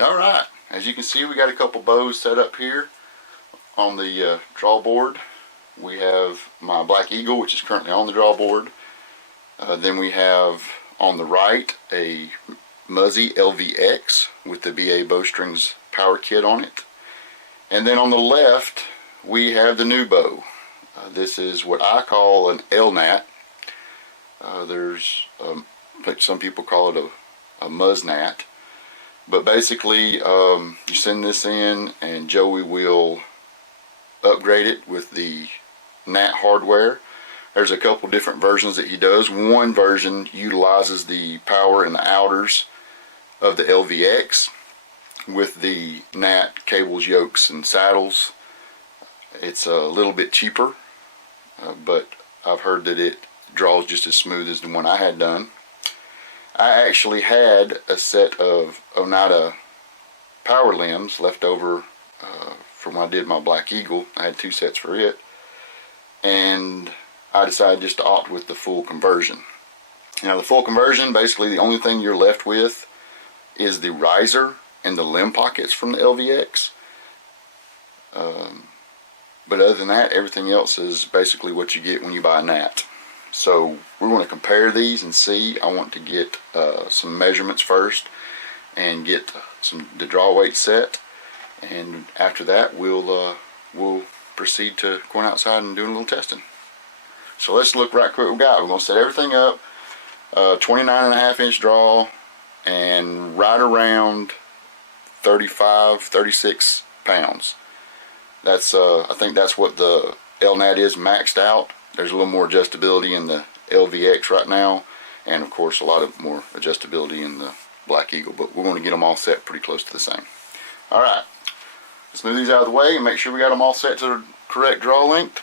Alright, as you can see, we got a couple bows set up here on the draw board. We have my Black Eagle, which is currently on the draw board. Then we have on the right a Muzzy LVX with the BA Bowstrings power kit on it. And then on the left we have the new bow. This is what I call an LNAT. Like some people call it a MuzNat. But basically, you send this in and Joey will upgrade it with the NAT hardware. There's a couple different versions that he does. One version utilizes the power in the outers of the LVX with the NAT cables, yokes, and saddles. It's a little bit cheaper, but I've heard that it draws just as smooth as the one I had done. I actually had a set of Oneida power limbs left over from when I did my Black Eagle. I had 2 sets for it, and I decided just to opt with the full conversion. Now the full conversion, basically the only thing you're left with is the riser and the limb pockets from the LVX. But other than that, everything else is basically what you get when you buy a NAT. So we're going to compare these and see. I want to get some measurements first and get the draw weight set, and after that we'll proceed to going outside and doing a little testing. So let's look right quick what we got. We're going to set everything up. 29.5 inch draw and right around 36 pounds. That's I think that's what the LNAT is maxed out. There's a little more adjustability in the LVX right now, and of course a lot of more adjustability in the Black Eagle, but we're going to get them all set pretty close to the same. Alright, let's move these out of the way and make sure we got them all set to the correct draw length.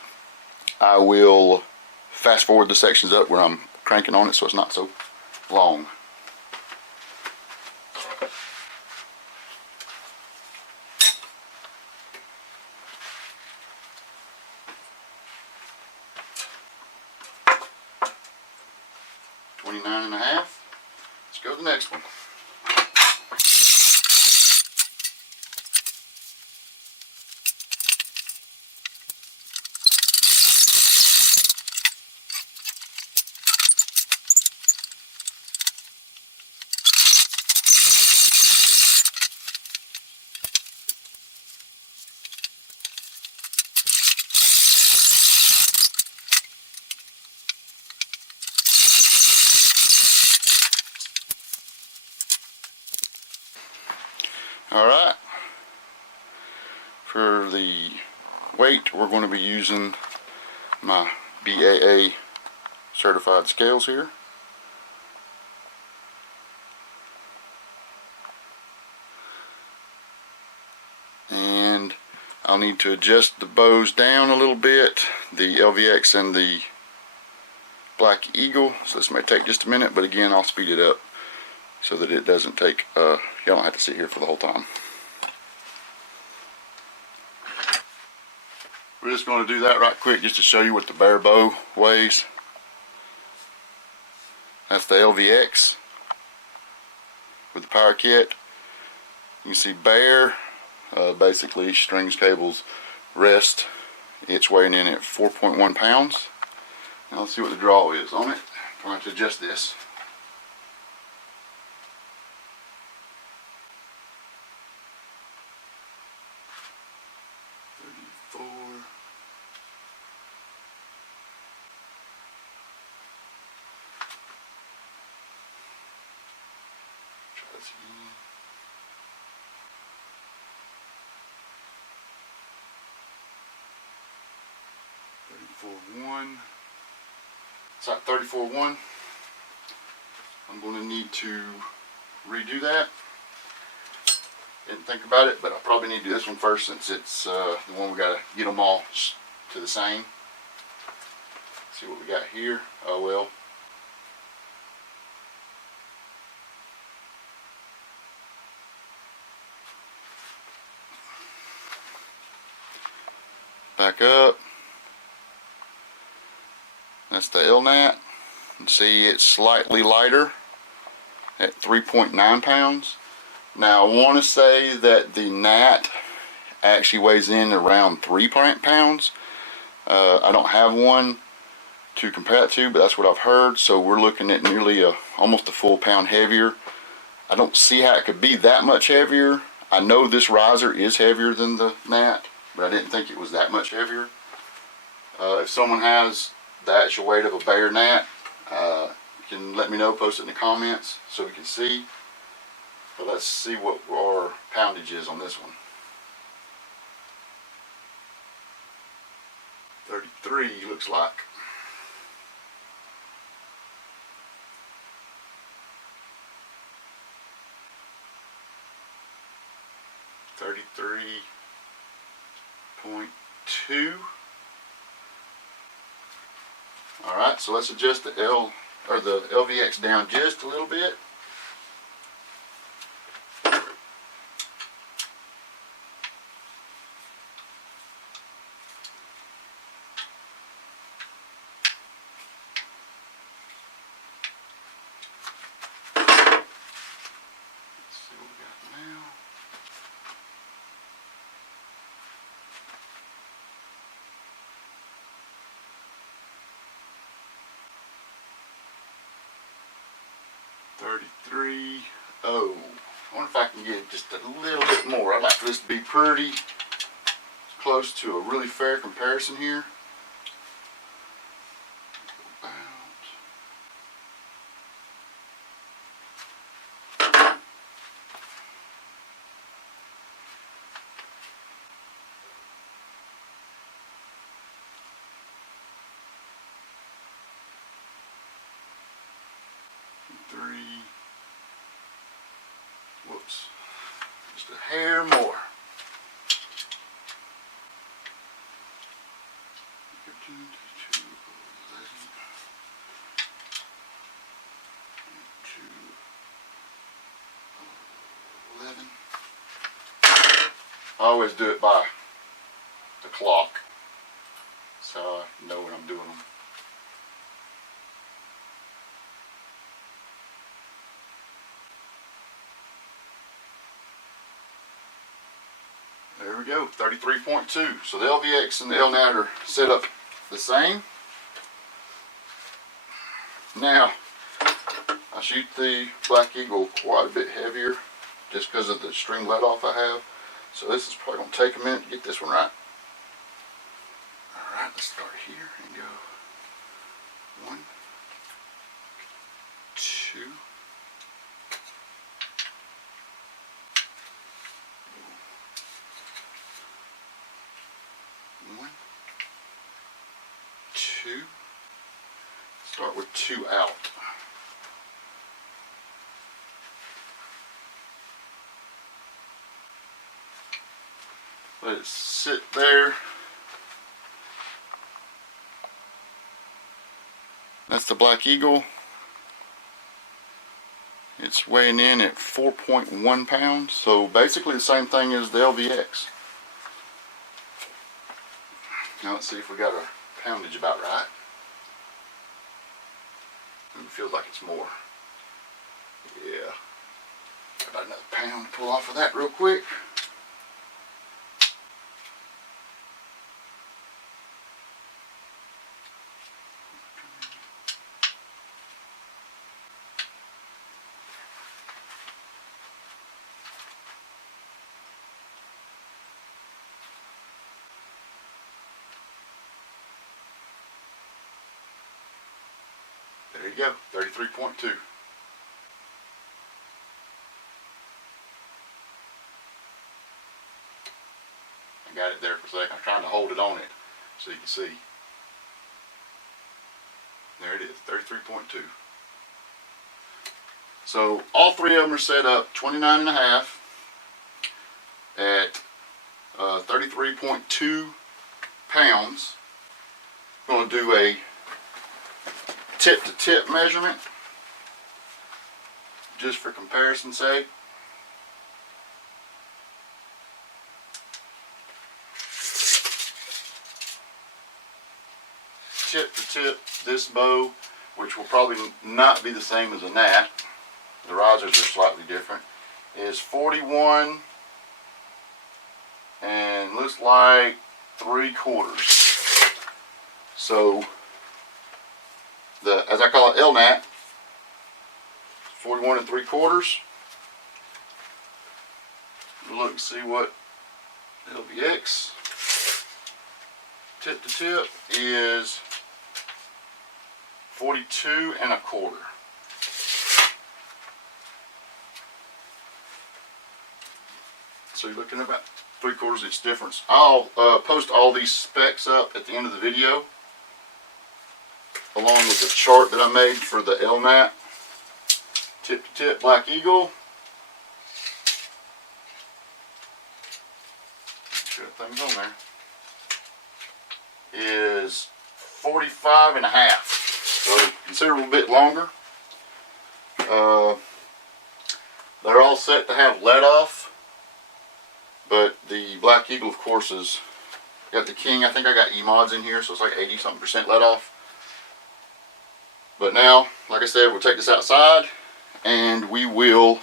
I will fast forward the sections up where I'm cranking on it so it's not so long. $29.5. Let's go to the next one. Alright, for the weight we're going to be using my BAA certified scales here. And I'll need to adjust the bows down a little bit, the LVX and the Black Eagle, so this may take just a minute, but again I'll speed it up so that it doesn't take, you don't have to sit here for the whole time. We're just going to do that right quick just to show you what the bare bow weighs. That's the LVX with the power kit. You can see bare, basically strings, cables, rest. It's weighing in at 4.1 pounds. Now let's see what the draw is on it. I'm trying to adjust this. Try this again. $34.1. It's at $34.1. I'm going to need to redo that. Didn't think about it, but I probably need to do this one first since it's the one we got to get them all to the same. See what we got here. Oh well. Back up. That's the LNAT. You see it's slightly lighter at 3.9 pounds. Now I want to say that the gnat actually weighs in around 3 pounds. I don't have one to compare it to, but that's what I've heard. So we're looking at nearly almost a full pound heavier. I don't see how it could be that much heavier. I know this riser is heavier than the gnat, but I didn't think it was that much heavier. If someone has the actual weight of a bear gnat, you can let me know, post it in the comments so we can see. But let's see what our poundage is on this one. 33 looks like. .2. All right, so let's adjust the LVX down just a little bit. Let's see what we got now. Oh, I wonder if I can get just a little bit more. I'd like for this to be pretty close to a really fair comparison here. Whoops, just a hair more. I always do it by the clock, so I know when I'm doing them. There we go, 33.2. So the LVX and the LNAT are set up the same. Now, I shoot the Black Eagle quite a bit heavier just because of the string let off I have. So this is probably going to take a minute to get this one right. Alright, let's start here and go 1, 2. 1, 2. Start with 2 out. Let it sit there. That's the Black Eagle. It's weighing in at 4.1 pounds, so basically the same thing as the LVX. Now let's see if we got our poundage about right. It feels like it's more. Yeah. About another pound to pull off of that real quick. There you go, 33.2. I got it there for a second. I'm trying to hold it on it so you can see. There it is, 33.2. So all three of them are set up 29.5 at 33.2 pounds. I'm going to do a tip to tip measurement just for comparison's sake. Tip to tip, this bow, which will probably not be the same as a gnat, the risers are slightly different, is is 41 and looks like 3/4. So as I call it, LNAT, 41 3/4. Look and see what LVX tip to tip is 42 1/4. So you're looking at about 3/4 inch difference. I'll post all these specs up at the end of the video, along with the chart that I made for the LNAT tip to tip Black Eagle. Sure things on there. Is 45 1/2. So considerable bit longer. They're all set to have let off, but the Black Eagle, of course, is got the King. I think I got E-mods in here, so it's like 80-something% let off. But now, like I said, we'll take this outside and we will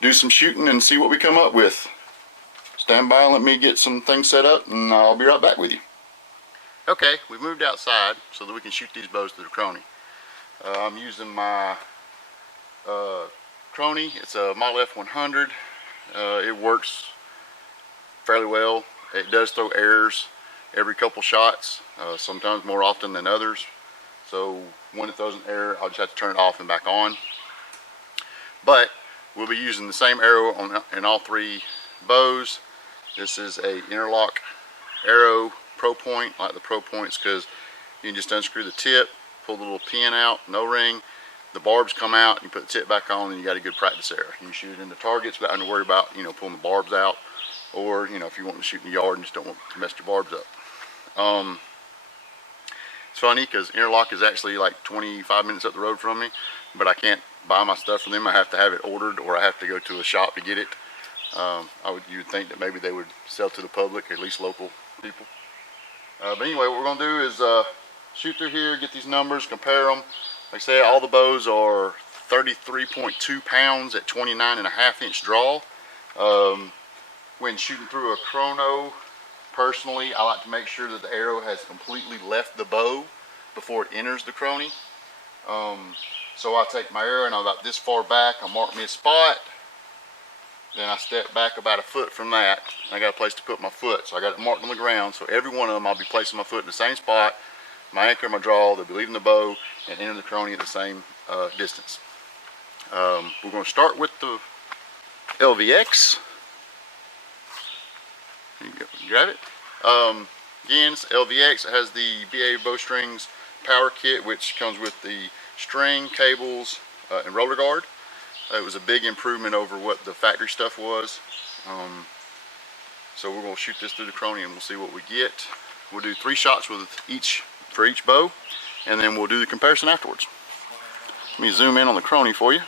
do some shooting and see what we come up with. Stand by and let me get some things set up, and I'll be right back with you. Okay, we've moved outside so that we can shoot these bows to the Chrony. I'm using my Chrony. It's a Model F100. It works fairly well. It does throw errors every couple shots, sometimes more often than others. So when it throws an error, I'll just have to turn it off and back on. But we'll be using the same arrow in all three bows. This is a interlock arrow Pro Point, like the Pro Points, because you can just unscrew the tip, pull the little pin out, no ring, the barbs come out, you put the tip back on, and you got a good practice arrow. You can shoot it into targets without having to worry about, you know, pulling the barbs out, or, you know, if you want to shoot in the yard and just don't want to mess your barbs up. It's funny because Interlock is actually like 25 minutes up the road from me, but I can't buy my stuff from them. I have to have it ordered, or I have to go to a shop to get it. You would think that maybe they would sell to the public, at least local people. But anyway, what we're going to do is shoot through here, get these numbers, compare them. Like I said, all the bows are 33.2 pounds at 29.5 inch draw. When shooting through a chrono, personally, I like to make sure that the arrow has completely left the bow before it enters the Chrony. So I take my arrow and I'm about this far back, I mark me a spot, then I step back about a foot from that. I got a place to put my foot, so I got it marked on the ground. So every one of them, I'll be placing my foot in the same spot. My anchor, my draw, they'll be leaving the bow and enter the Chrony at the same distance. We're going to start with the LVX. You can grab it. Again, it's LVX. It has the BA Bowstrings power kit, which comes with the string, cables, and roller guard. It was a big improvement over what the factory stuff was. So we're going to shoot this through the Chrony and we'll see what we get. We'll do 3 shots for each bow, and then we'll do the comparison afterwards. Let me zoom in on the Chrony for you.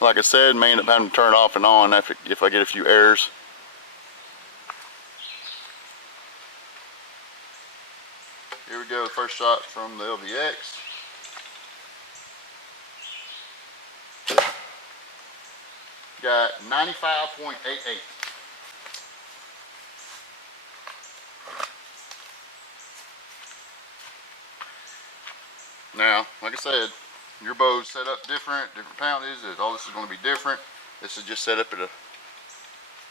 Like I said, may end up having to turn it off and on if I get a few errors. Here we go, first shot from the LVX. Got 95.88. Now, like I said, your bow's set up different poundage. All this is going to be different. This is just set up at a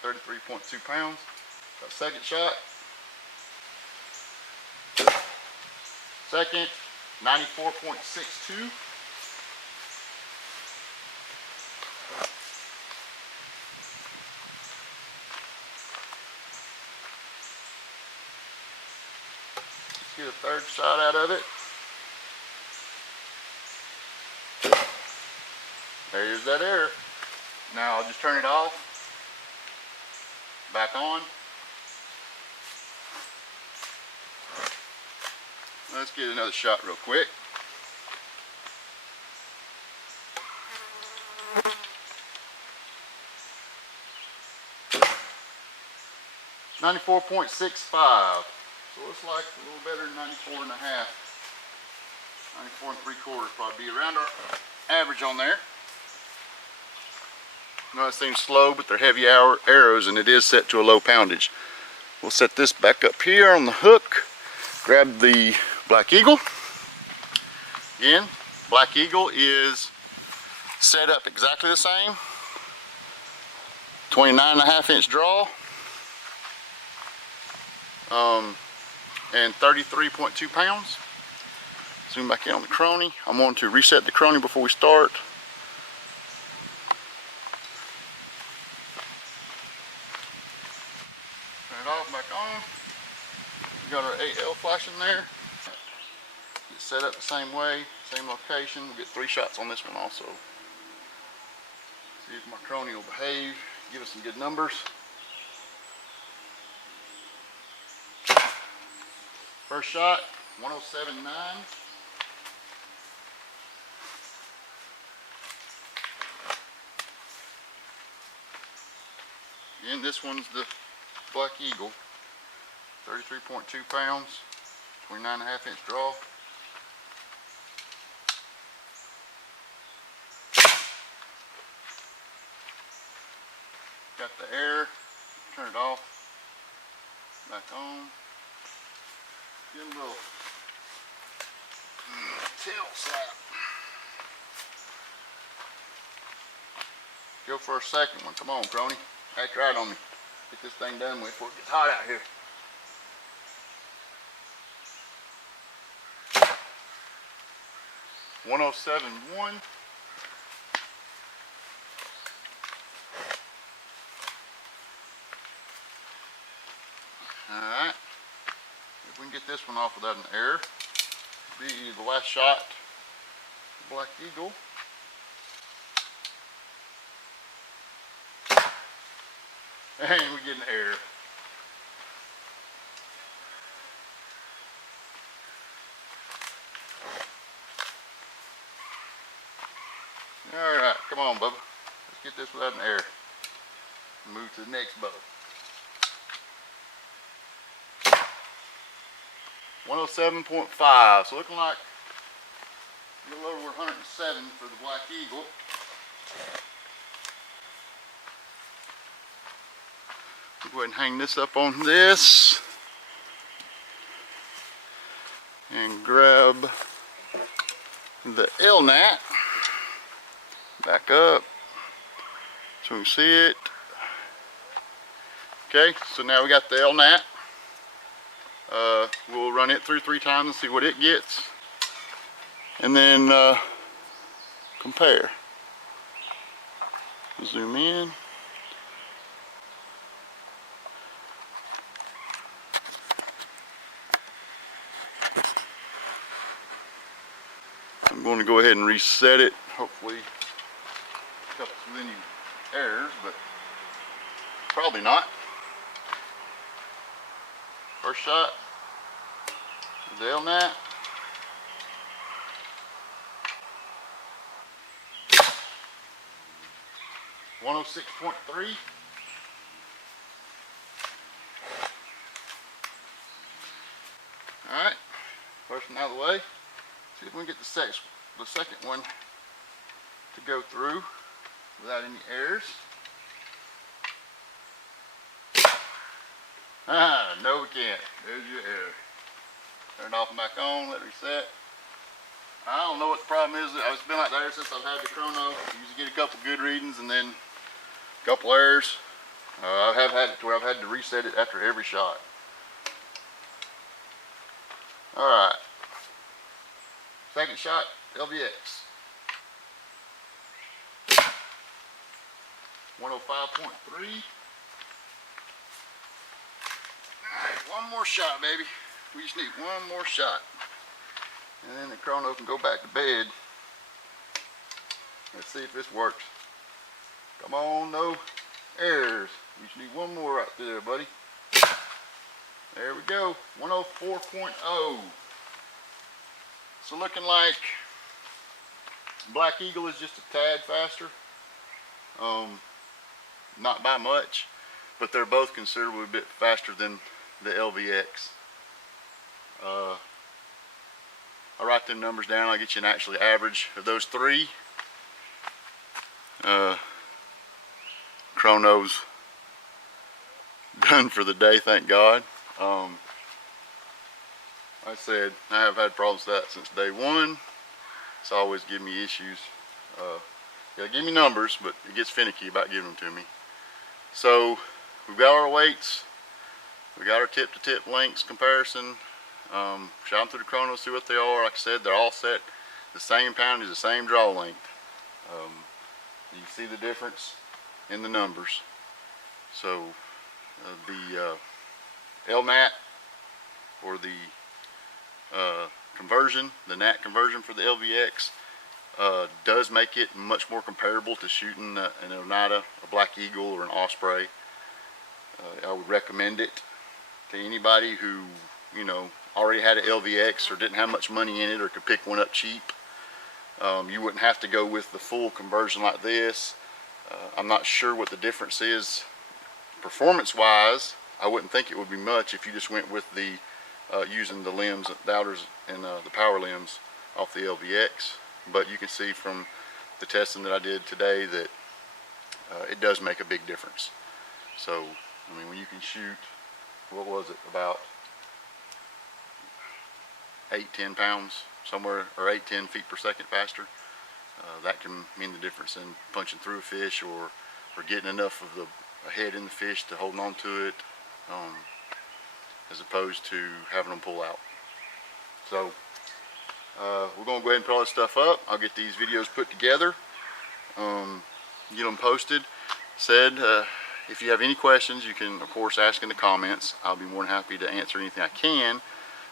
33.2 pounds. Got second shot. Second, 94.62. Let's get a third shot out of it. There's that error. Now I'll just turn it off, back on. Let's get another shot real quick. .95. So it's like a little better than 94 and a half. 94 3/4 probably be around our average on there. No, it seems slow, but they're heavy arrows, and it is set to a low poundage. We'll set this back up here on the hook. Grab the Black Eagle. Again, Black Eagle is set up exactly the same. 29.5-inch draw. And 33.2 pounds. Zoom back in on the Chrony. I'm going to reset the Chrony before we start. Turn it off, back on. We got our 8L flashing there. Get set up the same way, same location. We'll get 3 shots on this one also. See if my Chrony will behave, give us some good numbers. First shot, 107.9. Again, this one's the Black Eagle, 33.2 pounds, 29.5-inch draw. Got the air, turn it off, back on. Get a little tail slap. Go for a second one. Come on, Chrony. Act right on me. Get this thing done with before it gets hot out here. .107.1. Alright. If we can get this one off without an error, be the last shot, Black Eagle. And we get an error. Alright, come on, Bubba. Let's get this without an error. Move to the next bow. 107.5, so looking like a little over 107 for the Black Eagle. Go ahead and hang this up on this and grab the LNAT back up so we can see it. Okay, so now we got the LNAT. We'll run it through 3 times and see what it gets, and then compare. Zoom in. I'm going to go ahead and reset it. Hopefully a couple of any errors, but probably not. First shot, the LNAT. .106.3. Alright, first one out of the way. See if we can get the second one to go through without any errors. No we can't. There's your error. Turn it off and back on, let it reset. I don't know what the problem is. It's been like that ever since I've had the Chrono. I usually get a couple good readings and then a couple errors. I have had it to where I've had to reset it after every shot. Alright. Second shot, LVX. 105.3. Alright, one more shot, baby. We just need one more shot. And then the Chrono can go back to bed. Let's see if this works. Come on, no errors. We just need one more right there, buddy. There we go, 104.0. So looking like Black Eagle is just a tad faster. Not by much, but they're both considerably a bit faster than the LVX. I'll write them numbers down. I'll get you an actual average of those 3. chronos done for the day, thank God. Like I said, I have had problems with that since day one. It's always giving me issues. It'll give me numbers, but it gets finicky about giving them to me. So we've got our weights, we got our tip to tip lengths comparison. Shot them through the chronos, see what they are. Like I said, they're all set the same poundage, the same draw length. You can see the difference in the numbers. So the LNAT, or the conversion, the NAT conversion for the LVX, does make it much more comparable to shooting an Oneida, a Black Eagle, or an Osprey. I would recommend it to anybody who, you know, already had an LVX or didn't have much money in it or could pick one up cheap. You wouldn't have to go with the full conversion like this. I'm not sure what the difference is performance wise. I wouldn't think it would be much if you just went with the using the limbs, the outers, and the power limbs off the LVX. But you can see from the testing that I did today that it does make a big difference. So I mean, when you can shoot, what was it, about 8-10 pounds somewhere, or 8-10 feet per second faster, that can mean the difference in punching through a fish, or getting enough of the head in the fish to holding on to it, as opposed to having them pull out. So we're going to go ahead and put all this stuff up. I'll get these videos put together, get them posted. If you have any questions, you can of course ask in the comments. I'll be more than happy to answer anything I can.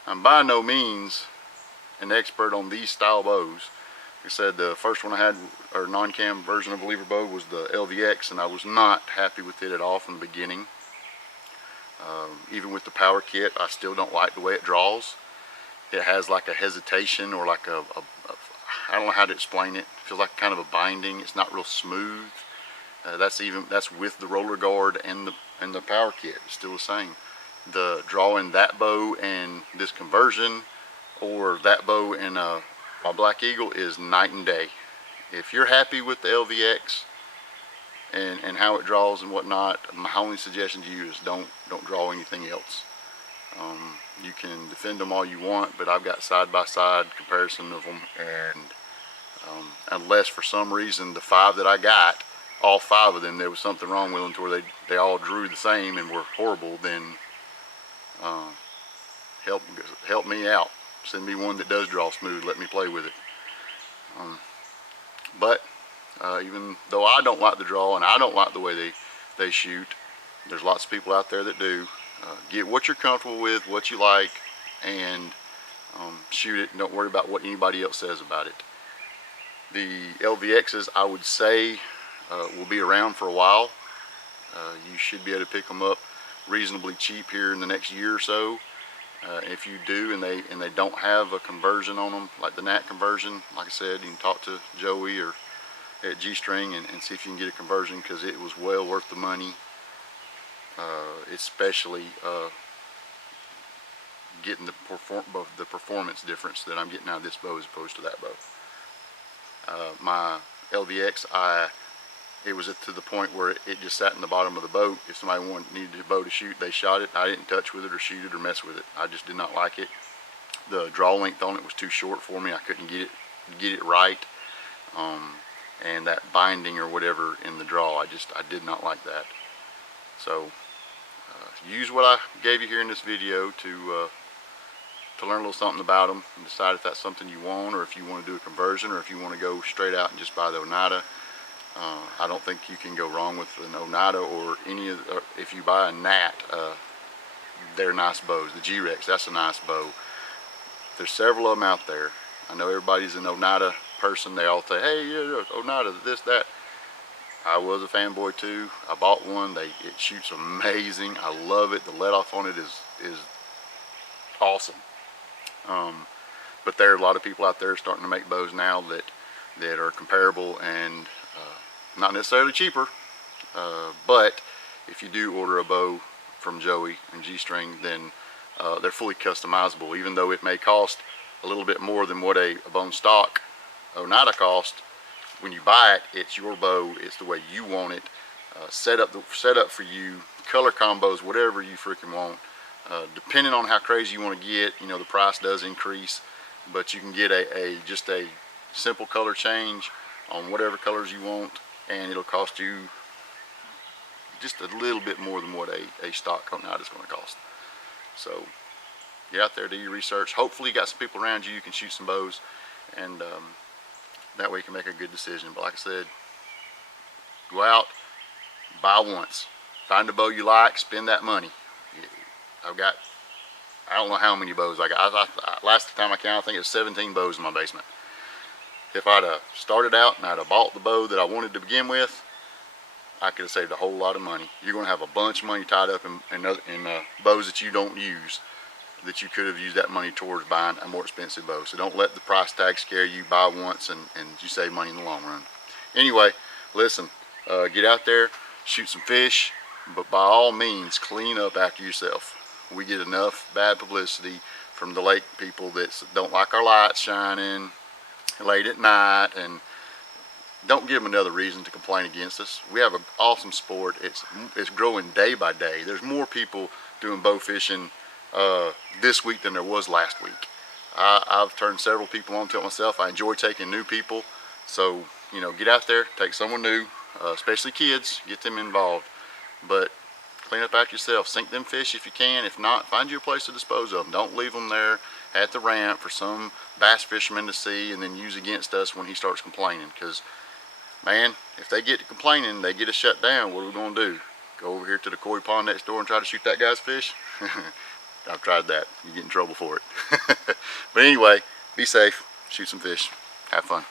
I'm by no means an expert on these style bows. Like I said, the first one I had, or non-cam version of a lever bow, was the LVX, and I was not happy with it at all from the beginning. Even with the power kit, I still don't like the way it draws. It has like a hesitation, or like I don't know how to explain it. It feels like kind of a binding. It's not real smooth. That's with the roller guard and the power kit. It's still the same. The drawing that bow and this conversion, or that bow and my Black Eagle, is night and day. If you're happy with the LVX and how it draws and whatnot, my only suggestion to you is don't draw anything else. You can defend them all you want, but I've got side-by-side comparison of them, and unless for some reason the 5 that I got, all 5 of them, there was something wrong with them to where they all drew the same and were horrible, then help me out. Send me one that does draw smooth. Let me play with it. But even though I don't like the draw and I don't like the way they shoot, there's lots of people out there that do. Get what you're comfortable with, what you like, and shoot it, and don't worry about what anybody else says about it. The LVXs, I would say, will be around for a while. You should be able to pick them up reasonably cheap here in the next year or so. If you do, and they don't have a conversion on them, like the NAT conversion, like I said, you can talk to Joey or at G-String and see if you can get a conversion, because it was well worth the money. Especially getting the performance difference that I'm getting out of this bow as opposed to that bow. My LVX, it was to the point where it just sat in the bottom of the boat. If somebody needed a bow to shoot, they shot it. I didn't touch with it or shoot it or mess with it. I just did not like it. The draw length on it was too short for me. I couldn't get it right. And that binding or whatever in the draw, I did not like that. So use what I gave you here in this video to learn a little something about them, and decide if that's something you want, or if you want to do a conversion, or if you want to go straight out and just buy the Oneida. I don't think you can go wrong with an Oneida, or if you buy a NAT, they're nice bows. The G-Rex, that's a nice bow. There's several of them out there. I know everybody's an Oneida person. They all say, hey, yeah, Oneida, this, that. I was a fanboy too. I bought one. It shoots amazing. I love it. The let-off on it is awesome. But there are a lot of people out there starting to make bows now that are comparable and not necessarily cheaper. But if you do order a bow from Joey and G-String, then they're fully customizable. Even though it may cost a little bit more than what a bone stock Oneida cost, when you buy it, it's your bow, it's the way you want it. set up for you, color combos, whatever you freaking want. Depending on how crazy you want to get, you know, the price does increase, but you can get just a simple color change on whatever colors you want, and it'll cost you just a little bit more than what a stock Oneida is going to cost. So get out there, do your research. Hopefully you got some people around you can shoot some bows, and that way you can make a good decision. But like I said, go out, buy once, find a bow you like, spend that money. I don't know how many bows I got. Last time I counted, I think it was 17 bows in my basement. If I'd have started out and I'd have bought the bow that I wanted to begin with, I could have saved a whole lot of money. You're going to have a bunch of money tied up in bows that you don't use, that you could have used that money towards buying a more expensive bow. So don't let the price tag scare you. Buy once and you save money in the long run. Anyway, listen, get out there, shoot some fish, but by all means clean up after yourself. We get enough bad publicity from the lake people that don't like our lights shining late at night, and don't give them another reason to complain against us. We have an awesome sport. It's growing day by day. There's more people doing bow fishing this week than there was last week. I've turned several people on to it myself. I enjoy taking new people. So, you know, get out there, take someone new, especially kids, get them involved. But clean up after yourself. Sink them fish if you can. If not, find you a place to dispose of them. Don't leave them there at the ramp for some bass fisherman to see and then use against us when he starts complaining. Because, man, if they get to complaining, they get us shut down, what are we going to do? Go over here to the koi pond next door and try to shoot that guy's fish? I've tried that. You get in trouble for it. But anyway, be safe. Shoot some fish. Have fun.